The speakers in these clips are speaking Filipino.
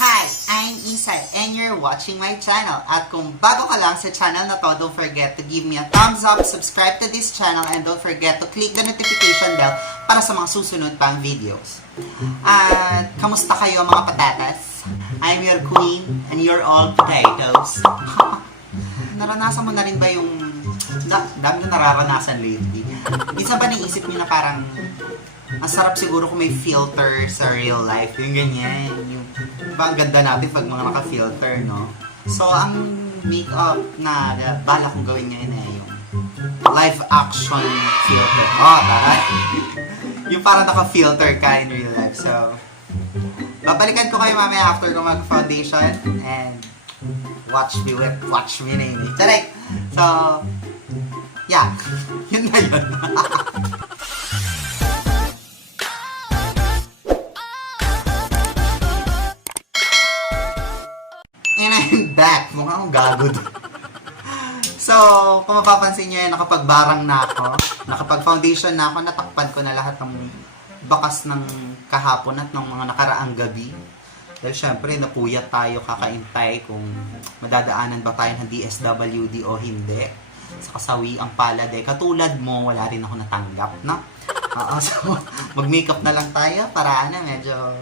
Hi, I'm Isay and you're watching my channel. At kung bago ka lang sa channel na to, don't forget to give me a thumbs up, subscribe to this channel, and don't forget to click the notification bell para sa mga susunod pang videos. At kamusta kayo mga patatas? I'm your queen and you're all potatoes. Naranasan mo na rin ba yung... dami na nararanasan lately. Minsan ba naisip niyo na parang ang sarap siguro kung may filter sa real life. Yung ganyan. Yung, diba, ang ganda natin pag mga naka-filter, no? So, ang make-up na bala kong gawin ngayon ay yung live action filter. Oh, taray! Yung parang naka-filter ka in real life. So, babalikan ko kayo mamaya after ko mag-foundation and watch me whip, watch me name it. Taray! So, yeah. Yun na yun. And I'm back. Mukha akong gago doon. So, kung mapapansin nyo yan, nakapag-barang na ako. Nakapag-foundation na ako. Natakpan ko na lahat ng bakas ng kahapon at ng mga nakaraang gabi. Dahil syempre, napuyat tayo kakaintay kung madadaanan ba tayo ng DSWD o hindi. Sa kasawiang palad eh. Katulad mo, wala rin ako natanggap, no? So, mag-makeup na lang tayo para medyo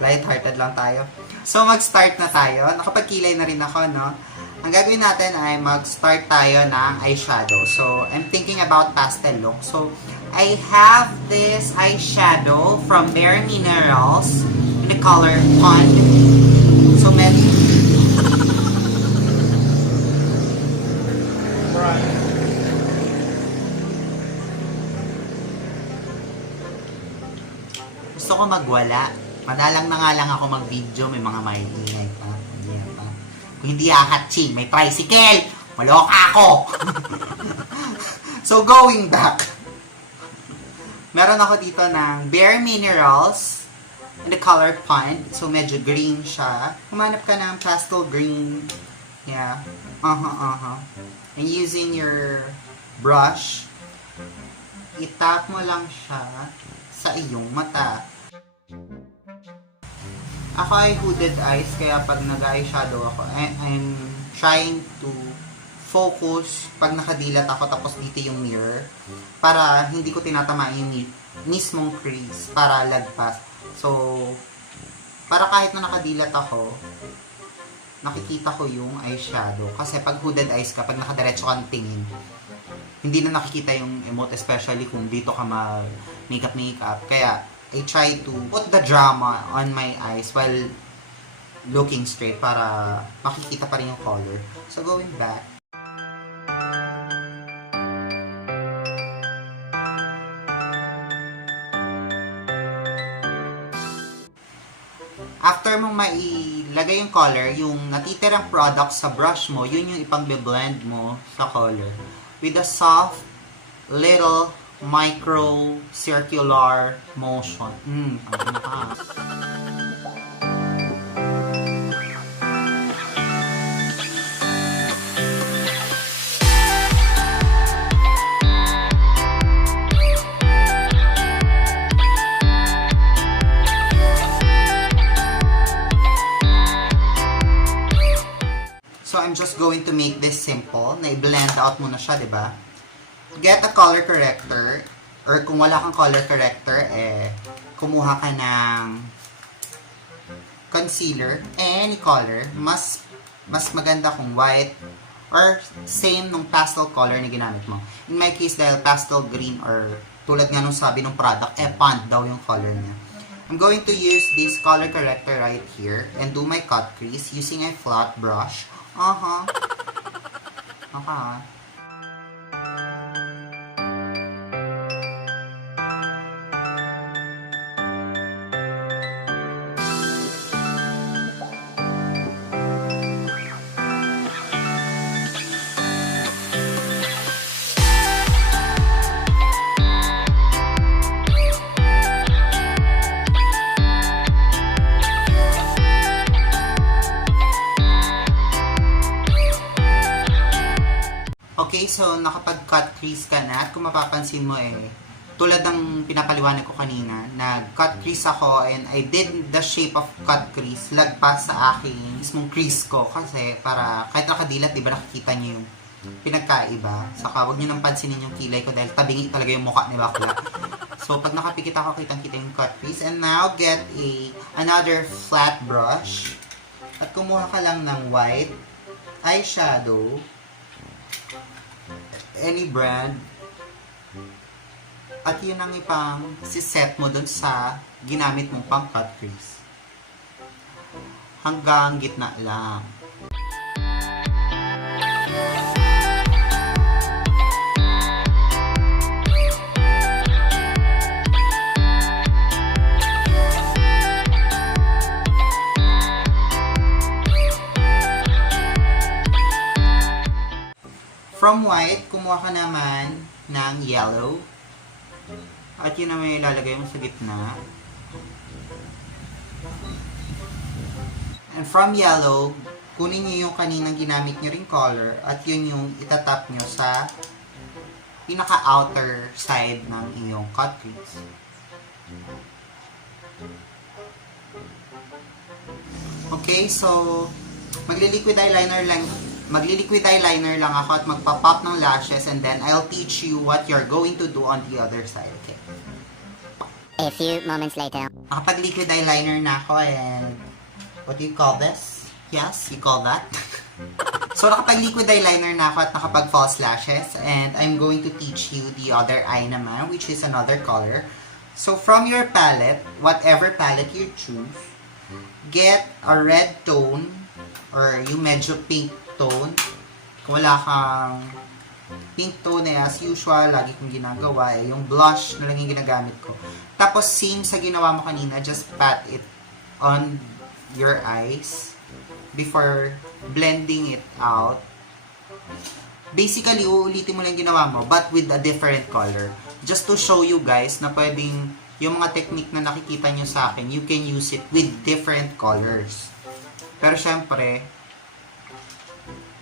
light-hearted lang tayo. So, mag-start na tayo. Nakapagkilay na rin ako, no? Ang gagawin natin ay mag-start tayo ng eyeshadow. So, I'm thinking about pastel look. So, I have this eyeshadow from Bare Minerals in the color Pond. So, medyo... Gusto ko magwala. Madalang na nga lang ako mag-video, may mga maingay pa. Kung hindi hahatching, may tricycle! Maloka ako! So, going back. Meron ako dito ng Bare Minerals in the color Pond. So, medyo green siya. Humanap ka ng pastel green. Yeah. And using your brush, itap mo lang siya sa iyong mata. Ako ay hooded eyes, kaya pag nag-eyeshadow ako, I'm trying to focus pag nakadilat ako tapos dito yung mirror para hindi ko tinatama yung mismong crease para lagpas. So, para kahit na nakadilat ako, nakikita ko yung eyeshadow. Kasi pag hooded eyes ka, pag nakadiretso kang tingin, hindi na nakikita yung emote, especially kung dito ka mag-makeup. Kaya, I try to put the drama on my eyes while looking straight para makikita pa rin yung color. So, going back. After mong mailagay yung color, yung natitirang product sa brush mo, yun yung ipang-blend mo sa color. With a soft, little, micro circular motion. So I'm just going to make this simple. Na-blend out mo na siya, 'di ba? Get a color corrector, or kung wala kang color corrector, kumuha ka ng concealer, any color, mas maganda kung white, or same nung pastel color na ginamit mo. In my case, dahil pastel green, or tulad nga nung sabi ng product, pond daw yung color niya. I'm going to use this color corrector right here, and do my cut crease using a flat brush. Okay, so nakapag-cut crease ka na at kung mapapansin mo tulad ng pinapaliwanag ko kanina, nag-cut crease ako and I did the shape of cut crease lagpas sa aking mismong crease ko kasi para kahit nakadilat, di ba nakikita niyo yung pinagkaiba. Saka huwag niyo nang pansinin yung kilay ko dahil tabingi talaga yung mukha ni bakla. So pag nakapikit ako, kitang-kita yung cut crease. And now, get another flat brush at kumuha ka lang ng white eyeshadow, any brand, at yun ang ipang siset mo dun sa ginamit mong pang cut crease. Hanggang gitna lang. From white, kumuha ka naman ng yellow. At yun na may ilalagay mo sa gitna. And from yellow, kunin nyo yung kaninang ginamit nyo ring color at yun yung itatap nyo sa pinaka-outer side ng iyong cut crease. Okay, so magliliquid eyeliner lang ako at magpa-pop ng lashes and then I'll teach you what you're going to do on the other side. Okay. A few moments later. Nakapag-liquid eyeliner na ako and what do you call this? Yes, you call that? So, nakapag-liquid eyeliner na ako at nakapag-false lashes and I'm going to teach you the other eye naman, which is another color. So, from your palette, whatever palette you choose, get a red tone or yung medyo pink tone. Kung wala kang pink tone, as usual, lagi kong ginagawa, yung blush na lang yung ginagamit ko. Tapos, same sa ginawa mo kanina, just pat it on your eyes before blending it out. Basically, uulitin mo lang yung ginawa mo, but with a different color. Just to show you guys na pwedeng yung mga technique na nakikita nyo sa akin, you can use it with different colors. Pero syempre,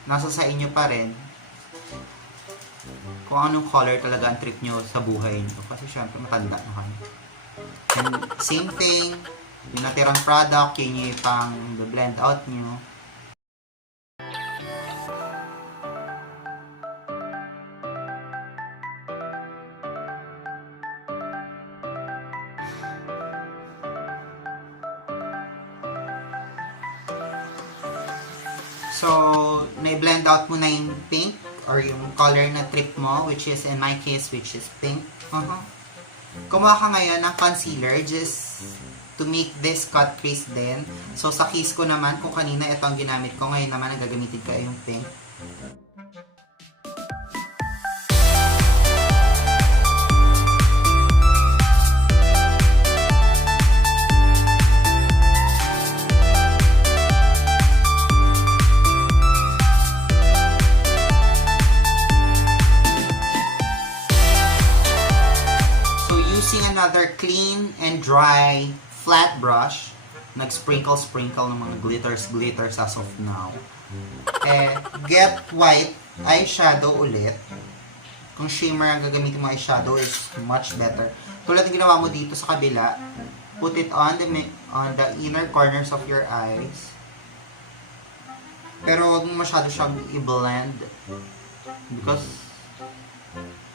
nasa sa inyo pa rin kung anong color talaga ang trip nyo sa buhay nyo. Kasi syempre, matanda na kayo. And same thing, yung natirang product, yun yung pang blend out nyo. So, na-blend out mo na yung pink or yung color na trip mo, which is, in my case, which is pink. Kumuha ka ngayon ng concealer just to make this cut crease din. So, sa case ko naman, kung kanina ito ang ginamit ko, ngayon naman ang gagamitin ko ay yung pink. Another clean and dry flat brush, nag-sprinkle ng mga glitters as of now. Get white eyeshadow ulit. Kung shimmer ang gagamitin mo eyeshadow is much better. Tulad ng ginawa mo dito sa kabila, put it on the inner corners of your eyes. Pero wag mo masyado siyang i-blend because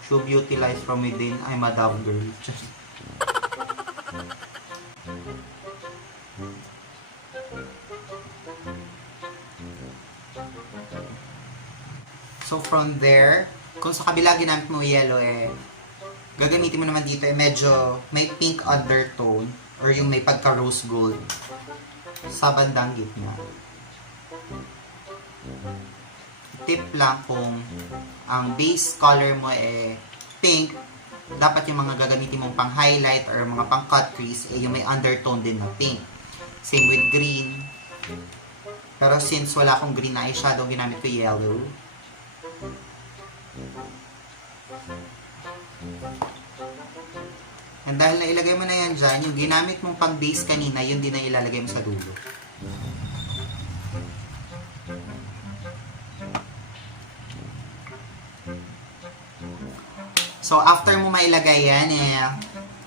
show beauty lies from within. I'm a dove girl. So from there, kung sa kabila ginamit mo yellow, gagamitin mo naman dito medyo may pink undertone or yung may pagka rose gold sa bandang gitna. Tip lang, kung ang base color mo pink, dapat yung mga gagamitin mong pang highlight or mga pang cut crease yung may undertone din na pink. Same with green. Pero since wala akong green na eyeshadow, ginamit ko yellow. And dahil nailagay mo na yan dyan, yung ginamit mong pang base kanina, yun din na ilalagay mo sa dulo. So So, after mo mailagay yan,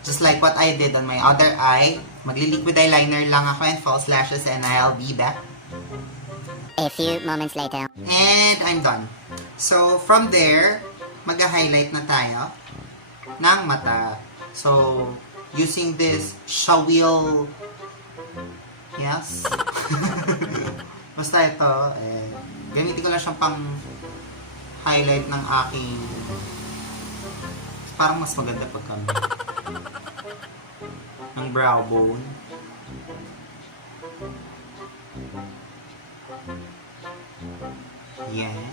just like what I did on my other eye, magli-liquid eyeliner lang ako and false lashes and I'll be back. A few moments later. And I'm done. So, from there, mag-highlight na tayo ng mata. So, using this Shawil, yes. Basta ito, gamitin ko lang siyang pang highlight ng aking, parang mas maganda pag kami ng brow bone. Yan.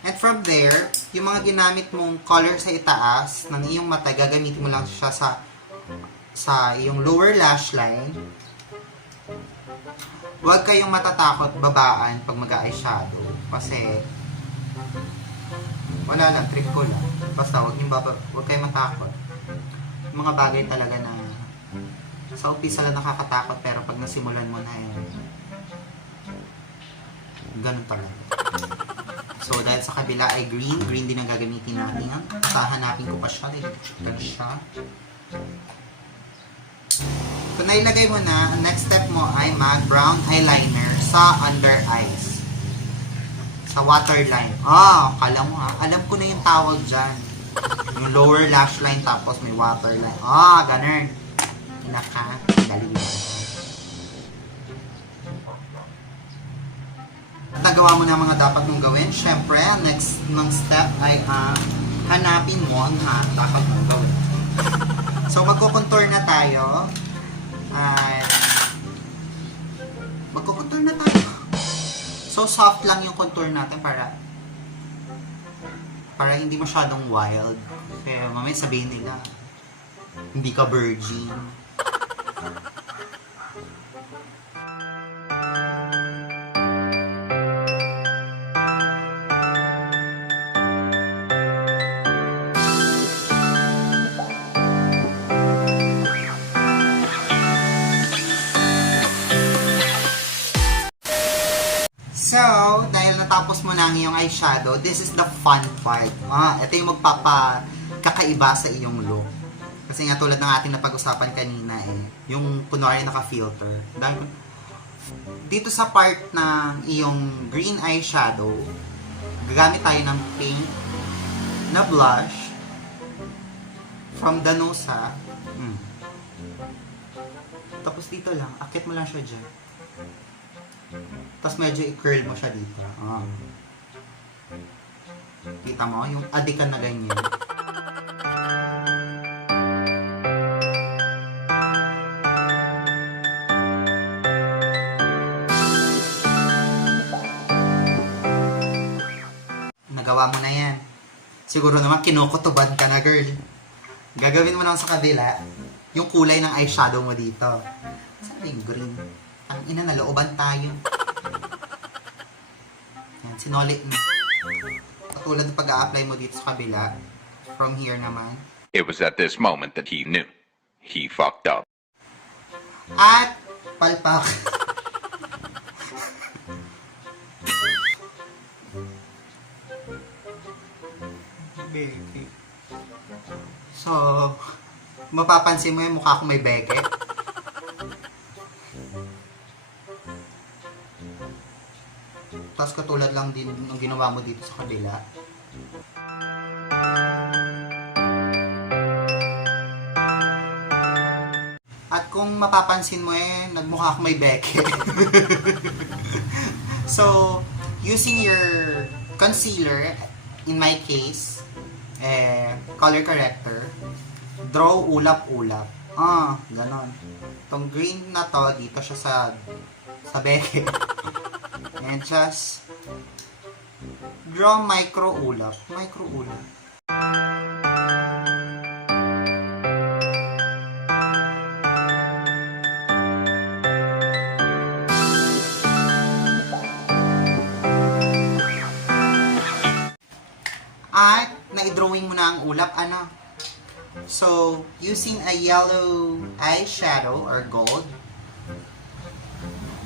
And from there, yung mga ginamit mong color sa itaas ng iyong mata, gagamitin mo lang siya sa iyong lower lash line. Huwag kayong matatakot babaan pag mag-eyeshadow. Kasi, wala lang, trip ko lang. Basta, huwag kayong matakot. Yung mga bagay talaga na sa umpisa lang nakakatakot, pero pag nasimulan mo na yun, ganun talaga. So, dahil sa kabila ay green din ang gagamitin natin. Hahanapin ko pa siya. Kung nailagay mo na, next step mo ay mag-brown eyeliner sa under eyes. Sa waterline. Kala mo ha. Alam ko na yung tawag dyan. Yung lower lash line tapos may waterline. Ganun. Naka. Dali mo. At nagawa mo na mga dapat mong gawin. Siyempre, next ng step ay hanapin mo ang dapat mong gawin. So, magkukontour na tayo. Magkukontour na tayo. So, soft lang yung contour natin para hindi masyadong wild. Kaya mamaya sabihin nila, hindi ka virgin. So, dahil natapos mo na ang iyong eyeshadow, this is the fun part. Ito yung magpapakakaiba sa iyong look. Kasi nga tulad ng ating napag-usapan kanina yung kunwari naka-filter. Dito sa part ng iyong green eyeshadow, gagamit tayo ng pink na blush from the nose Tapos dito lang, akit mo lang siya dyan. Tapos medyo i-curl mo siya dito. Kita mo, yung adikan na ganyan. Nagawa mo na yan. Siguro naman kinukutuban ka na, girl. Gagawin mo naman sa kabila, yung kulay ng eyeshadow mo dito. Saan yung green? Ang ina, nalooban tayo. Yan, sinolit mo. Katulad ng pag-a-apply mo dito sa kabila. From here naman. It was at this moment that he knew. He fucked up. At palpak. So, mapapansin mo yung mukha ko may beke. Tapos katulad lang din ng ginawa mo dito sa kabila. At kung mapapansin mo nagmukha ako may beke. So, using your concealer, in my case, color corrector, draw ulap-ulap. Ganon. Itong green na to, dito siya sa beke. And just draw micro ulap. Micro ulap. At na-drawing mo na ang ulap, So, using a yellow eyeshadow or gold,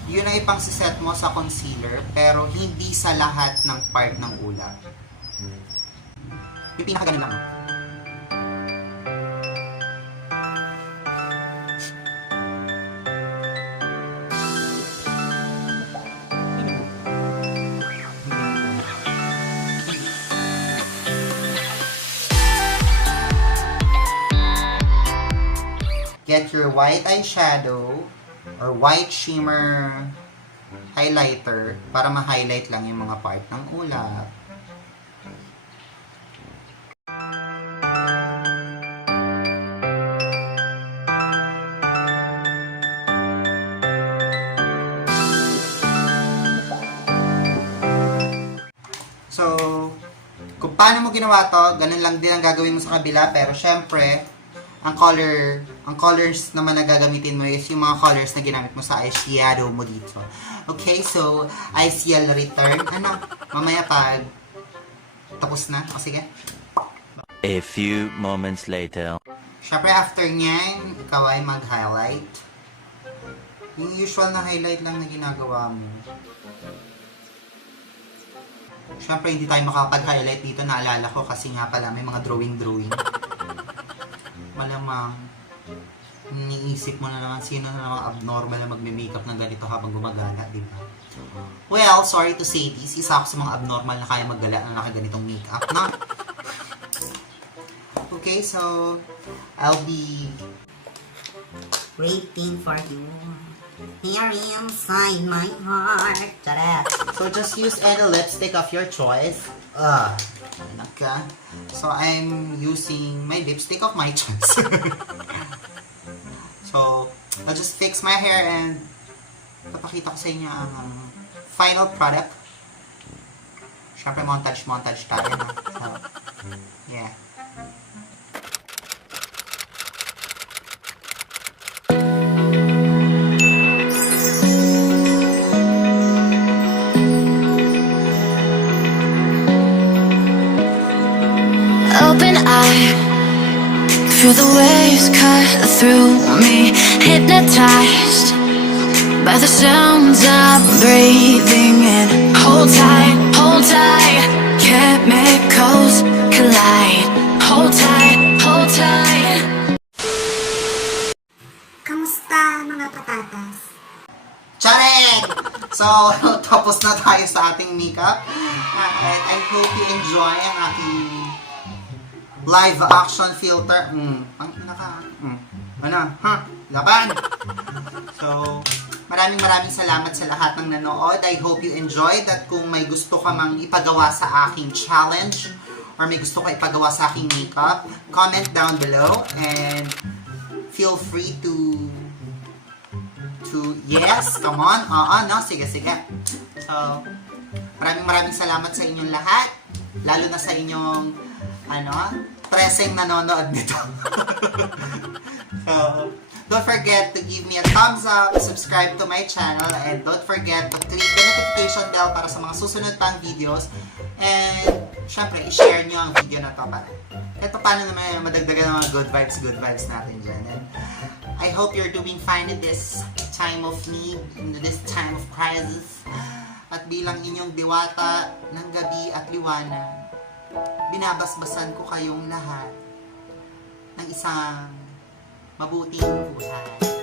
yun ang ipang-set mo sa concealer, pero hindi sa lahat ng part ng ulap. Yung pinaka-ganun lang. get your white eyeshadow or white shimmer highlighter para ma-highlight lang yung mga part ng ulap. So, kung paano mo ginawa to, ganun lang din ang gagawin mo sa kabila, pero syempre, ang colors naman na gagamitin mo is yung mga colors na ginamit mo sa eyeshadow mo dito. Okay, so, eyeshadow return. Ano? Mamaya pag tapos na. O sige. A few moments later. Syempre, after nyan, ikaw ay mag-highlight. Yung usual na highlight lang na ginagawa mo. Syempre, hindi tayo makapag-highlight dito. Naalala ko kasi nga pala may mga drawing. Malamang, niisip mo na naman sino na naman abnormal na magme-makeup ng ganito habang gumagala, di ba? Well, sorry to say this. Isa ako sa mga abnormal na kaya maggala na nakaganitong makeup, no? Okay, so, I'll be waiting for you. Here inside my heart. Charot. So just use any lipstick of your choice. Okay. So I'm using my lipstick of my choice. So I'll just fix my hair and papakita ko sa inyo ang final product. Siyempre montage tayo. No? So, yeah. Open eye, feel the waves cut through me, hypnotized by the sounds I'm breathing in. Hold tight, chemicals collide. Hold tight. Kamusta mga patatas? Charing! So, tapos na tayo sa ating makeup. And I hope you enjoy ang aking live action filter. Laban! So, maraming salamat sa lahat ng nanood. I hope you enjoyed at kung may gusto ka mang ipagawa sa aking challenge or may gusto ka ipagawa sa aking makeup, comment down below and feel free to yes, come on. No, sige. So, maraming salamat sa inyong lahat. Lalo na sa inyong, preseng nanonood nito. So, don't forget to give me a thumbs up, subscribe to my channel, and don't forget to click the notification bell para sa mga susunod pang videos. And, syempre, i-share nyo ang video na to para paano naman madagdagan ng mga good vibes natin dyan. And I hope you're doing fine in this time of need, in this time of crisis. At bilang inyong diwata ng gabi at liwanag, binabasbasan ko kayong lahat ng isang mabuting buhay.